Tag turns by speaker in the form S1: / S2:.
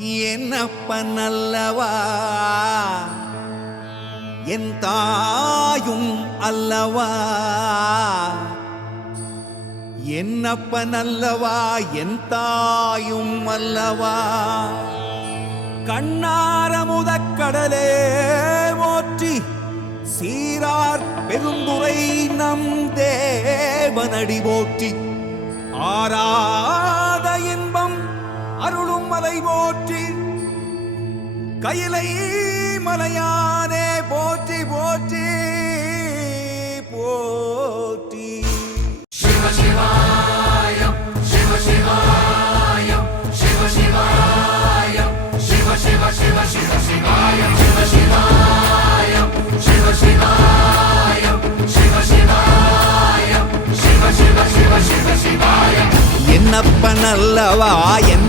S1: என்னப்ப நல்லவா என் தாயும் அல்லவா? என்னப்ப நல்லவா என் தாயும் அல்லவா? கண்ணாரமுதக் கடலே போற்றி சீரார் பெருந்துரை நம் தேவனடி போற்றி போற்றி. கையிலை மலையானே போற்றி போற்றி போற்றி. என்னப்பன் அல்லவா என்